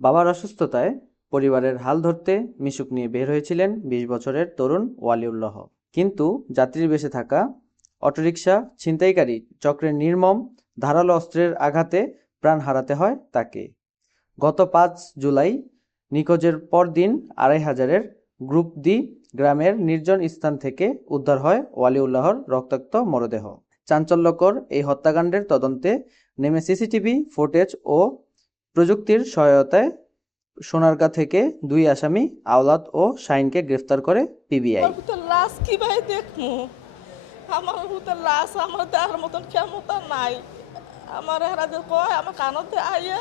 বাবার অসুস্থতায় পরিবারের হাল ধরতে মিশুক নিয়ে বের হয়েছিলেন ২০ বছরের তরুণ ওয়ালিউল্লাহ। কিন্তু যাত্রীর বেশে থাকা অটোরিকশা ছিনতাইকারী চক্রের নির্মম ধারালো অস্ত্রের আঘাতে প্রাণ হারাতে হয় তাকে। গত ৫ জুলাই নিখোঁজের পরদিন ২৫০০-এর গ্রুপ ডি গ্রামের নির্জন স্থান থেকে উদ্ধার হয় ওয়ালিউল্লাহর রক্তাক্ত মরদেহ। চাঞ্চল্যকর এই হত্যাকাণ্ডের তদন্তে নেমে সিসিটিভি ফুটেজ ও প্রযুক্তির সহায়তায় সোনারগাঁ থেকে ২ আসামি আওলাদ ও শাহিনকে গ্রেফতার করে পিবিআই। লাশ কিভাবে দেখবো? আমার ভূতের লাশ আমার দেখার মতন ক্ষমতা নাই। আমার এরা যে কয় আমার কানতে আইয়ে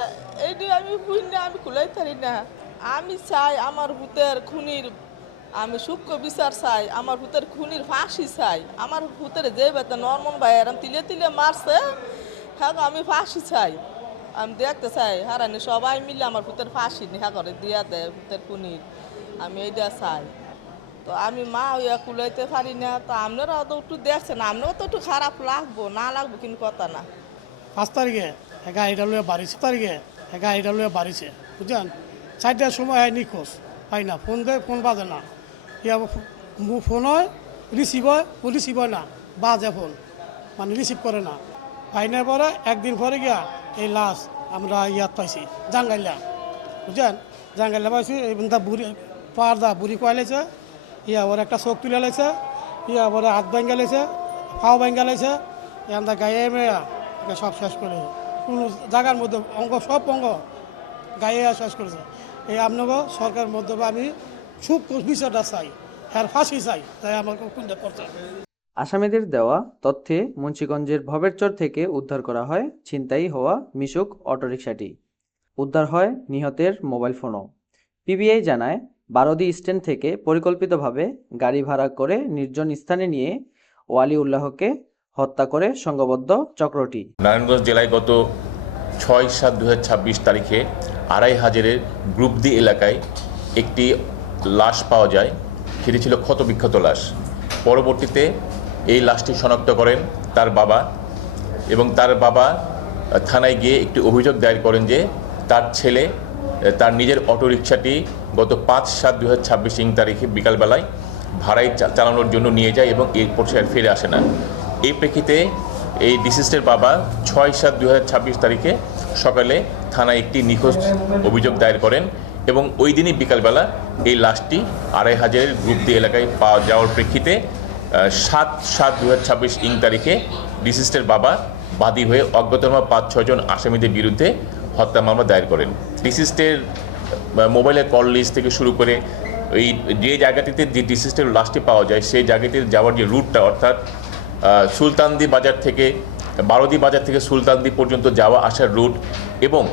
এইটি আমি বুঝি আমি খুলাই পারি না। আমি চাই আমার ভূতের খুনির আমি সূক্ষ্ম বিচার চাই, আমার ভূতের খুনির ফাঁসি চাই। আমার ভূতের যে বেতা নর্মন ভাই এরম তিলে তিলে মারছে, হ্যাঁ আমি ফাঁসি চাই। আমি দেখতে চাই হারানি সবাই মিলে আমার ভূতের ফাঁসি নেহা করে দিয়া দেয় ভূতের খুনির, আমি এইটা চাই। তো আমি মা হইয়া কুলাইতে পারি না, তো আপনারাও তো একটু দেখছেন, আপনারও তো একটু খারাপ লাগবো না লাগবো কিন্তু কথা না। ৫ তারিখে গাড়িটা লইয়া বাড়িছে, গাড়িটা লইয়া বাড়িছে বুঝছেন। ৪টার সময় নিখোঁজ পাই না, ফোন দেয় ফোন বাজে না, ইয়া ফোন হয় রিসিভ হয় না, বাজে ফোন মানে রিসিভ করে না। পাইনার পরে একদিন পরে গিয়া এই লাশ আমরা ইয়াত পাইছি জাঙ্গাইলা বুঝছেন, জাঙ্গাইলা পাইছি। এই বুড়ি পাড়দা বুড়ি কোয়াইলেছে, ইয়া ওর একটা চোখ তুলে লাইছে, ইয়া ওর হাত ভাঙ্গা লাইছে, পাও ভাঙ্গা লাইছে, এখানটা গায়ে মেয়া সব শেষ করে কোনো জায়গার মধ্যে সব অঙ্গ গায়ে শেষ করেছে। এই আপনাকে সরকারের মধ্যে আমি খুব বিচারটা চাই, হ্যাঁ ফাঁসি চাই, তাই আমাকে কোনটা করতে। আসামিদের দেওয়া তথ্যে মুন্সিগঞ্জের ভবেরচর থেকে উদ্ধার করা হয় ছিনতাই হওয়া মিশুক অটোরিকশাটি। উদ্ধার হয় নিহতের মোবাইল ফোনও। পিবিআই জানায়, বারোদি স্ট্যান্ড থেকে পরিকল্পিতভাবে গাড়ি ভাড়া করে নির্জন স্থানে নিয়ে ওয়ালিউল্লাহকে হত্যা করে সংঘবদ্ধ চক্রটি। নারায়ণগঞ্জ জেলায় গত ৬/৭/২০২৬ তারিখে ২৫০০-এর গ্রুপ ডি এলাকায় একটি লাশ পাওয়া যায়। সেটি ছিল ক্ষতবিক্ষত লাশ। পরবর্তীতে এই লাশটি শনাক্ত করেন তার বাবা, এবং তার বাবা থানায় গিয়ে একটি অভিযোগ দায়ের করেন যে তার ছেলে তার নিজের অটোরিকশাটি গত ৫/৭/২০২৬ তারিখে বিকালবেলায় ভাড়ায় চালানোর জন্য নিয়ে যায় এবং এরপর সে ফিরে আসে না। এই প্রেক্ষিতে এই ডিসিস্টের বাবা ৬/৭/২০২৬ তারিখে সকালে থানায় একটি নিখোঁজ অভিযোগ দায়ের করেন এবং ওই দিনই বিকালবেলা এই লাশটি ২৫০০-এর গ্রুপ ডি এলাকায় পাওয়া যাওয়ার প্রেক্ষিতে ৭/৭/২০২৬ তারিখে ডিসিস্টের বাবা বাদী হয়ে অজ্ঞাতনামা ৫-৬ জন আসামিদের বিরুদ্ধে হত্যা মামলা দায়ের করেন। ডিসিস্টের মোবাইলের কল লিস্ট থেকে শুরু করে এই যে জায়গাটিতে যে ডিসিস্টের লাশটি পাওয়া যায় সেই জায়গাটিতে যাওয়ার যে রুটটা, অর্থাৎ সুলতানদি বাজার থেকে বারোদি বাজার থেকে সুলতানদি পর্যন্ত যাওয়া আসার রুট, এবং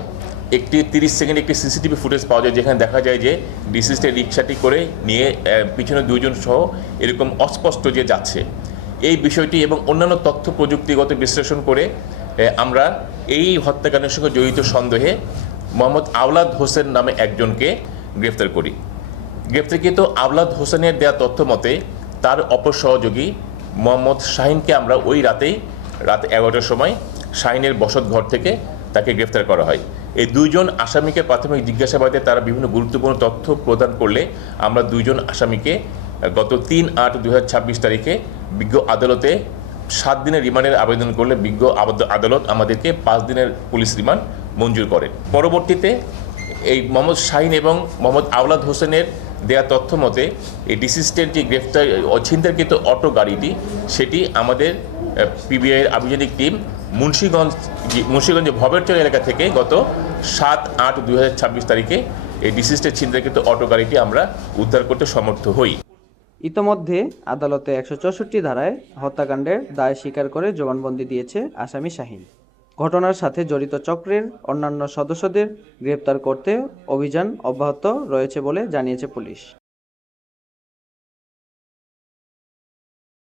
একটি ৩০ সেকেন্ড একটি সিসিটিভি ফুটেজ পাওয়া যায় যেখানে দেখা যায় যে ডিসিস্টের রিক্সাটি করে নিয়ে পিছনে ২ জন সহ এরকম অস্পষ্ট যে যাচ্ছে। এই বিষয়টি এবং অন্যান্য তথ্য প্রযুক্তিগত বিশ্লেষণ করে আমরা এই হত্যাকাণ্ডের সঙ্গে জড়িত সন্দেহে মোহাম্মদ আওলাদ হোসেন নামে একজনকে গ্রেফতার করি। গ্রেফতারকৃত আওলাদ হোসেনের দেওয়া তথ্য মতে তার অপর সহযোগী মোহাম্মদ শাহিনকে আমরা ওই রাত ১১টার সময় শাহিনের বসত ঘর থেকে তাকে গ্রেফতার করা হয়। এই ২ জন আসামিকে প্রাথমিক জিজ্ঞাসাবাদে তারা বিভিন্ন গুরুত্বপূর্ণ তথ্য প্রদান করলে আমরা ২ জন আসামিকে গত ৩/৮/২০২৬ তারিখে বিজ্ঞ আদালতে ৭ দিনের রিমান্ডের আবেদন করলে বিজ্ঞ আদালত আমাদেরকে 5 দিনের পুলিশ রিমান্ড মঞ্জুর করেন। পরবর্তীতে এই মোহাম্মদ শাহিন এবং মোহাম্মদ আওলাদ হোসেনের দেয়া তথ্য মতে এই ডিসিস্টের যে গ্রেফতার ছিনতাইকৃত অটো গাড়িটি সেটি আমাদের পিবিআইয়ের আভিযানিক টিম মুন্সিগঞ্জে ভবেরচর এলাকা থেকে গত ৭/৮/২০২৬ তারিখে এই ডিসিস্টের ছিনতাইকৃত অটো গাড়িটি আমরা উদ্ধার করতে সমর্থ হই। ইতোমধ্যে আদালতে ১৬৪ ধারায় হত্যাকাণ্ডের দায় স্বীকার করে জবানবন্দি দিয়েছে আসামি শাহিন। ঘটনার সাথে জড়িত চক্রের অন্যান্য সদস্যদের গ্রেপ্তার করতে অভিযান অব্যাহত রয়েছে বলে জানিয়েছে পুলিশ।